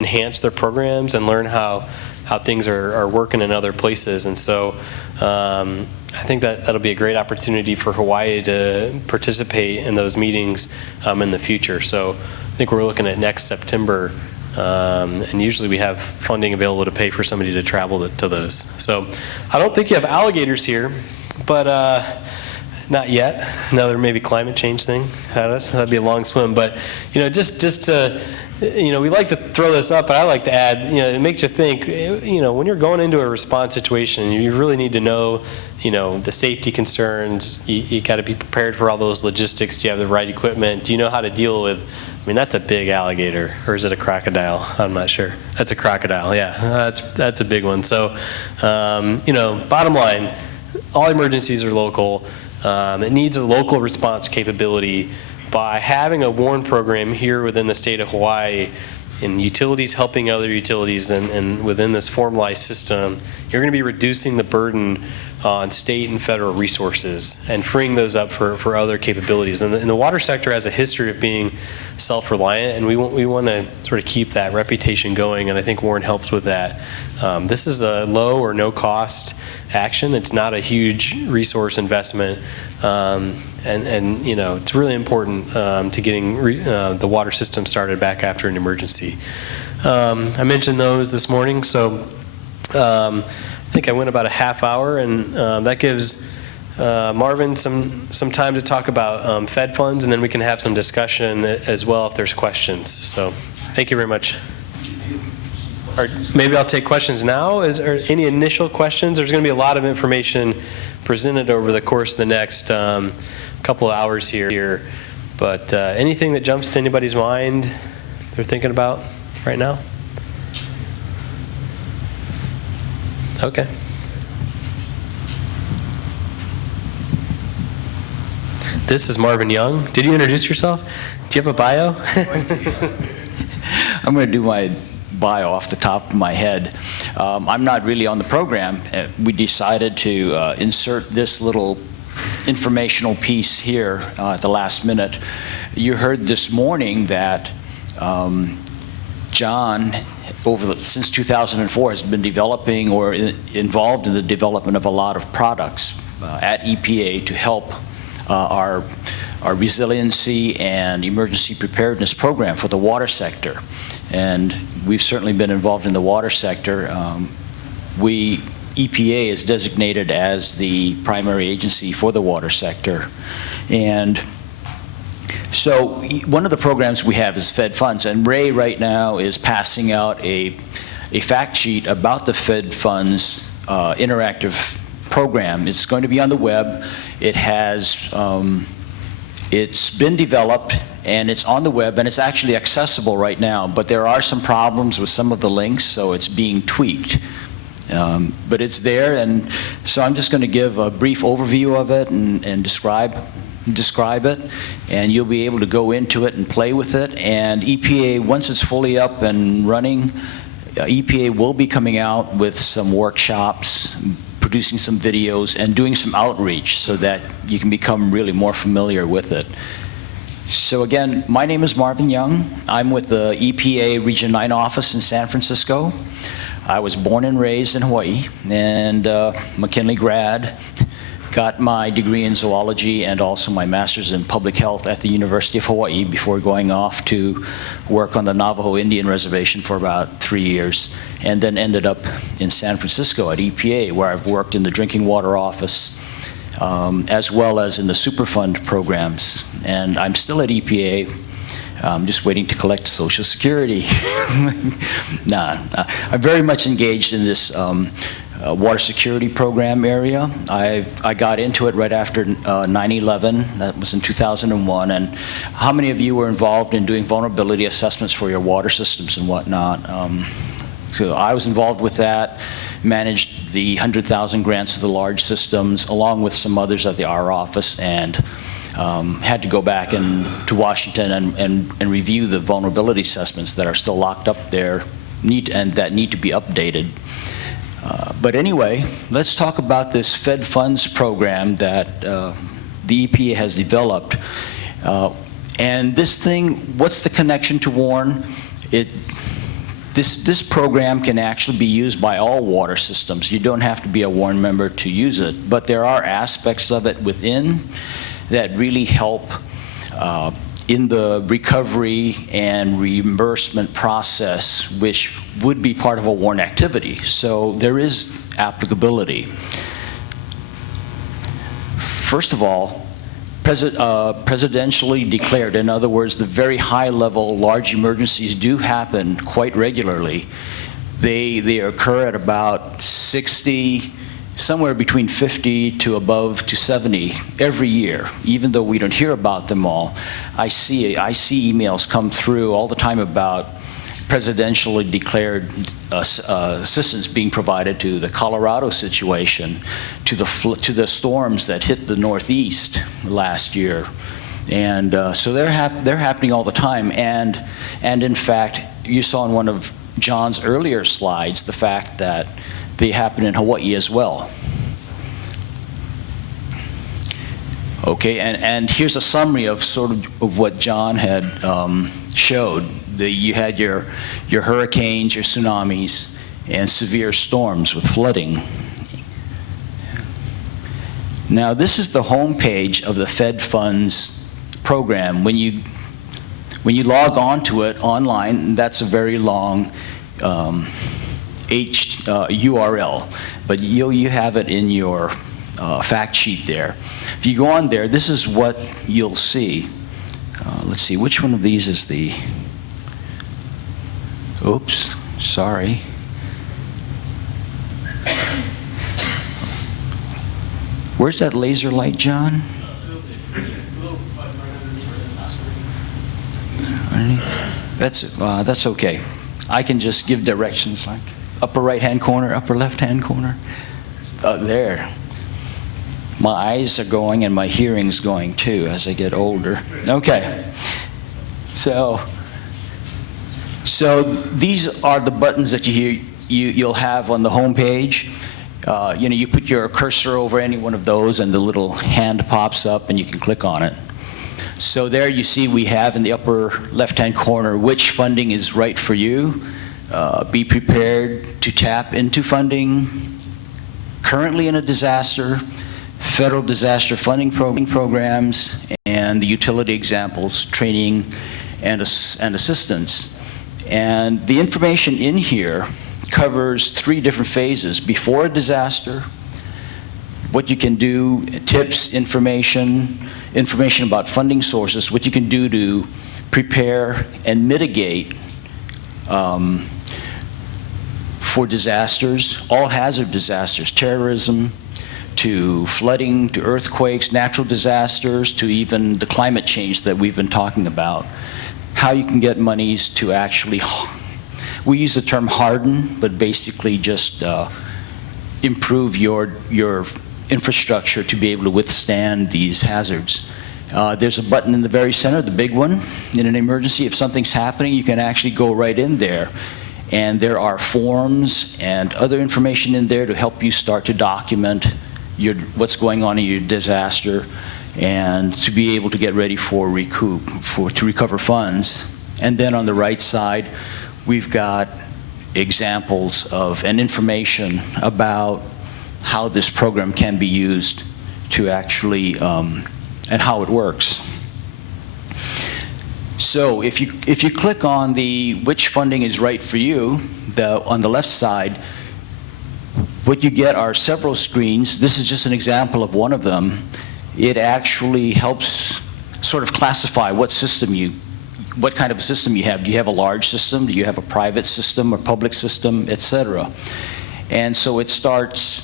enhance their programs and learn how things are working in other places. And so I think that'll be a great opportunity for Hawaii to participate in those meetings in the future. So I think we're looking at next September, and usually we have funding available to pay for somebody to travel to those. So I don't think you have alligators here, but not yet. Another maybe climate change thing. That'd be a long swim. But just to, we like to throw this up, but I like to add, it makes you think, when you're going into a response situation, you really need to know, the safety concerns. You got to be prepared for all those logistics. Do you have the right equipment? Do you know how to deal with, that's a big alligator, or is it a crocodile? I'm not sure. That's a crocodile, yeah. That's a big one. So, bottom line, all emergencies are local. It needs a local response capability. By having a WARN program here within the state of Hawaii, and utilities helping other utilities, and within this formalized system, you're going to be reducing the burden on state and federal resources and freeing those up for other capabilities. And the water sector has a history of being self-reliant, and we want to sort of keep that reputation going, and I think WARN helps with that. This is a low or no cost action. It's not a huge resource investment, and it's really important to getting the water system started back after an emergency. I mentioned those this morning, so I think I went about a half hour, and that gives Marvin some time to talk about Fed funds, and then we can have some discussion as well if there's questions. So thank you very much. Or maybe I'll take questions now. Is there any initial questions? There's going to be a lot of information presented over the course of the next couple of hours here. But anything that jumps to anybody's mind they're thinking about right now? Okay. This is Marvin Young. Did you introduce yourself? Do you have a bio? I'm going to do my bio off the top of my head. I'm not really on the program. We decided to insert this little informational piece here at the last minute. You heard this morning that John, since 2004, has been developing or involved in the development of a lot of products at EPA to help our resiliency and emergency preparedness program for the water sector. And we've certainly been involved in the water sector. EPA is designated as the primary agency for the water sector. And so one of the programs we have is Fed funds, and Ray right now is passing out a fact sheet about the Fed funds interactive program. It's going to be on the web. It has, it's been developed and it's on the web and it's actually accessible right now, but there are some problems with some of the links, so it's being tweaked. But it's there, and so I'm just going to give a brief overview of it and describe it, and you'll be able to go into it and play with it. And EPA, once it's fully up and running, EPA will be coming out with some workshops, producing some videos, and doing some outreach so that you can become really more familiar with it. So again, my name is Marvin Young. I'm with the EPA Region 9 office in San Francisco. I was born and raised in Hawaii, and McKinley grad. Got my degree in zoology and also my master's in public health at the University of Hawaii before going off to work on the Navajo Indian Reservation for about 3 years, and then ended up in San Francisco at EPA, where I've worked in the drinking water office as well as in the Superfund programs. And I'm still at EPA. I'm just waiting to collect Social Security. I'm very much engaged in this water security program area. I got into it right after 9/11. That was in 2001. And how many of you were involved in doing vulnerability assessments for your water systems and whatnot? So I was involved with that, managed the 100,000 grants to the large systems, along with some others at our office, and had to go back to Washington and review the vulnerability assessments that are still locked up there and that need to be updated. But anyway, let's talk about this Fed funds program that the EPA has developed. And this thing, what's the connection to WARN? This program can actually be used by all water systems. You don't have to be a WARN member to use it, but there are aspects of it within that really help in the recovery and reimbursement process, which would be part of a WARN activity. So there is applicability. First of all, presidentially declared, in other words, the very high level large emergencies do happen quite regularly. They occur at about 60, somewhere between 50 to 70 every year, even though we don't hear about them all. I see emails come through all the time about presidentially declared assistance being provided to the Colorado situation, to the storms that hit the Northeast last year. And so they're happening all the time. And in fact, you saw in one of John's earlier slides the fact that they happen in Hawaii as well. Okay, and here's a summary of sort of what John had showed. You had your hurricanes, your tsunamis, and severe storms with flooding. Now, this is the home page of the Fed Funds program. When you log on to it online, that's a very long URL, but you have it in your fact sheet there. If you go on there, this is what you'll see. Let's see, which one of these is the... Oops, sorry. Where's that laser light, John? That's okay. I can just give directions like upper right-hand corner, upper left-hand corner. There. My eyes are going and my hearing's going too as I get older. Okay. So these are the buttons that you'll have on the home page. You put your cursor over any one of those and the little hand pops up and you can click on it. So there you see we have in the upper left-hand corner which funding is right for you. Be prepared to tap into funding currently in a disaster, federal disaster funding programs, and the utility examples, training and assistance. And the information in here covers 3 different phases: before a disaster, what you can do, tips, information about funding sources, what you can do to prepare and mitigate for disasters, all hazard disasters, terrorism, to flooding, to earthquakes, natural disasters, to even the climate change that we've been talking about. How you can get monies to actually, we use the term harden, but basically just improve your infrastructure to be able to withstand these hazards. There's a button in the very center, the big one. In an emergency, if something's happening, you can actually go right in there. And there are forms and other information in there to help you start to document what's going on in your disaster and to be able to get ready to recover funds. And then on the right side, we've got examples of and information about how this program can be used to actually, and how it works. So if you click on the which funding is right for you, on the left side, what you get are several screens. This is just an example of one of them. It actually helps sort of classify what kind of a system you have. Do you have a large system? Do you have a private system or public system, etc.? And so it starts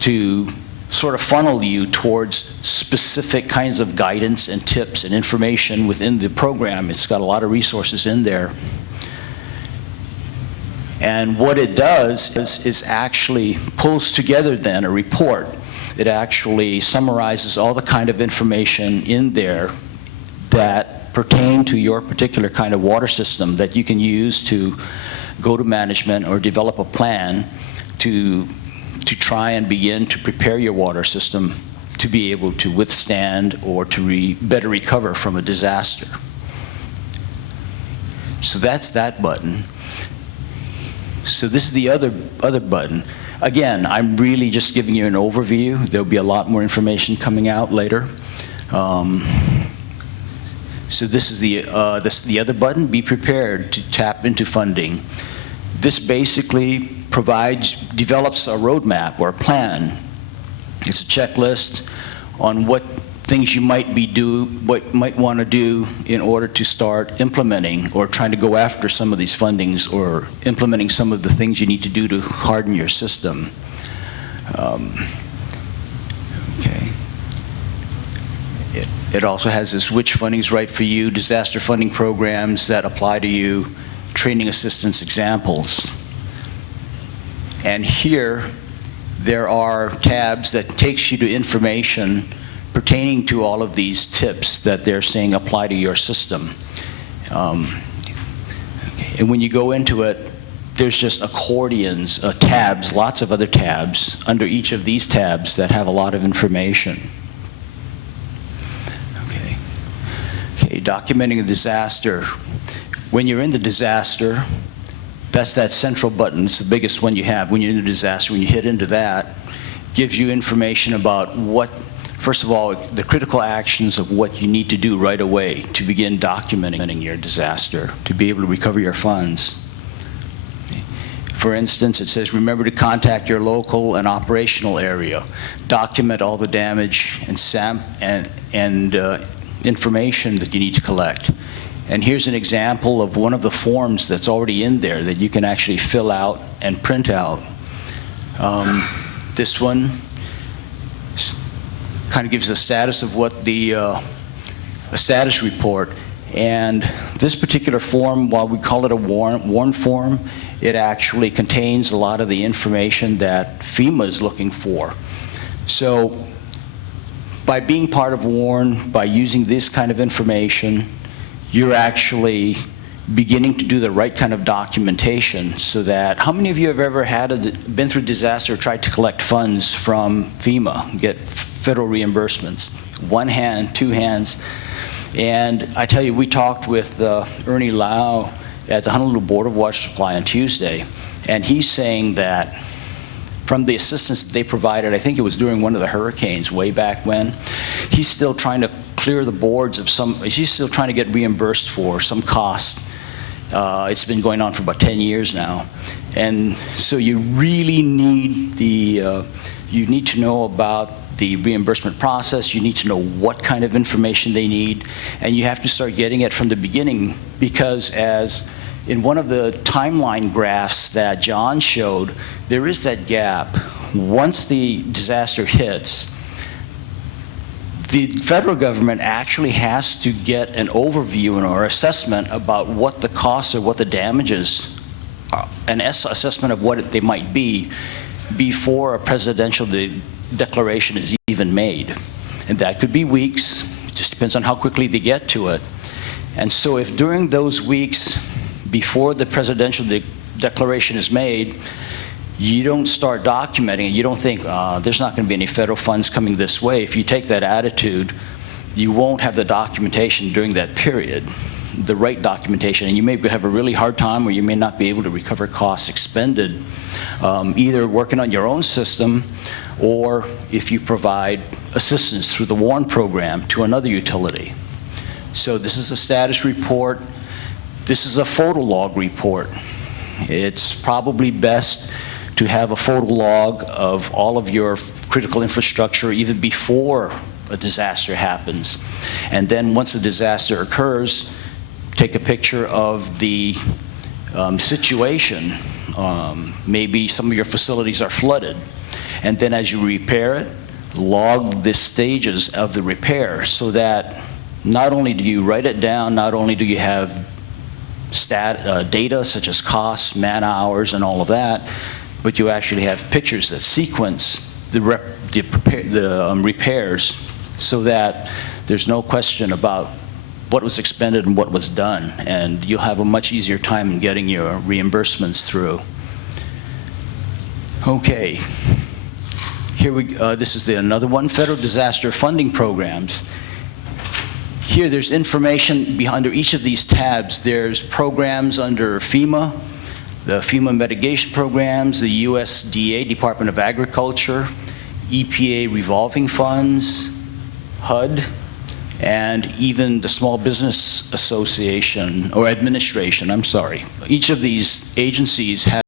to sort of funnel you towards specific kinds of guidance and tips and information within the program. It's got a lot of resources in there. And what it does is actually pulls together then a report. It actually summarizes all the kind of information in there that pertain to your particular kind of water system that you can use to go to management or develop a plan to try and begin to prepare your water system to be able to withstand or to better recover from a disaster. So that's that button. So this is the other button. Again, I'm really just giving you an overview. There'll be a lot more information coming out later. So this is the other button, be prepared to tap into funding. This basically develops a roadmap or a plan. It's a checklist on what things you might want to do in order to start implementing or trying to go after some of these fundings or implementing some of the things you need to do to harden your system. Okay. It also has this which funding is right for you, disaster funding programs that apply to you, training assistance examples. And here there are tabs that takes you to information pertaining to all of these tips that they're saying apply to your system. Okay. And when you go into it, there's just accordions, tabs, lots of other tabs under each of these tabs that have a lot of information. Okay. Okay, documenting a disaster. When you're in the disaster, that's that central button. It's the biggest one you have. When you're in the disaster, when you hit into that, gives you information about first of all, the critical actions of what you need to do right away to begin documenting your disaster, to be able to recover your funds. For instance, it says, remember to contact your local and operational area. Document all the damage and information that you need to collect. And here's an example of one of the forms that's already in there that you can actually fill out and print out. This one kind of gives a status of what a status report. And this particular form, while we call it a WARN form, it actually contains a lot of the information that FEMA is looking for. So by being part of WARN, by using this kind of information, you're actually beginning to do the right kind of documentation so that, how many of you have ever been through disaster or tried to collect funds from FEMA, get federal reimbursements? One hand, two hands. And I tell you, we talked with Ernie Lau at the Honolulu Board of Water Supply on Tuesday, and he's saying that from the assistance that they provided, I think it was during one of the hurricanes way back when, he's still trying to clear the boards of he's still trying to get reimbursed for some cost. It's been going on for about 10 years now. And so you really need you need to know about the reimbursement process, you need to know what kind of information they need, and you have to start getting it from the beginning, because as in one of the timeline graphs that John showed, there is that gap. Once the disaster hits, the federal government actually has to get an overview or assessment about what the costs or what the damages are, an assessment of what they might be before a presidential declaration is even made. And that could be weeks. It just depends on how quickly they get to it. And so if during those weeks before the presidential declaration is made, you don't start documenting it, you don't think, there's not going to be any federal funds coming this way. If you take that attitude, you won't have the documentation during that period, the right documentation, and you may have a really hard time, or you may not be able to recover costs expended, either working on your own system, or if you provide assistance through the WARN program to another utility. So this is a status report. This is a photo log report. It's probably best to have a photo log of all of your critical infrastructure even before a disaster happens. And then once a disaster occurs, take a picture of the situation. Maybe some of your facilities are flooded. And then as you repair it, log the stages of the repair so that not only do you write it down, not only do you have data such as costs, man hours, and all of that, but you actually have pictures that sequence the repairs so that there's no question about what was expended and what was done, and you'll have a much easier time in getting your reimbursements through. Okay, here this is another one, federal disaster funding programs. Here there's information under each of these tabs. There's programs under FEMA, the FEMA mitigation programs, the USDA, Department of Agriculture, EPA revolving funds, HUD, and even the Small Business Association, or Administration, I'm sorry. Each of these agencies have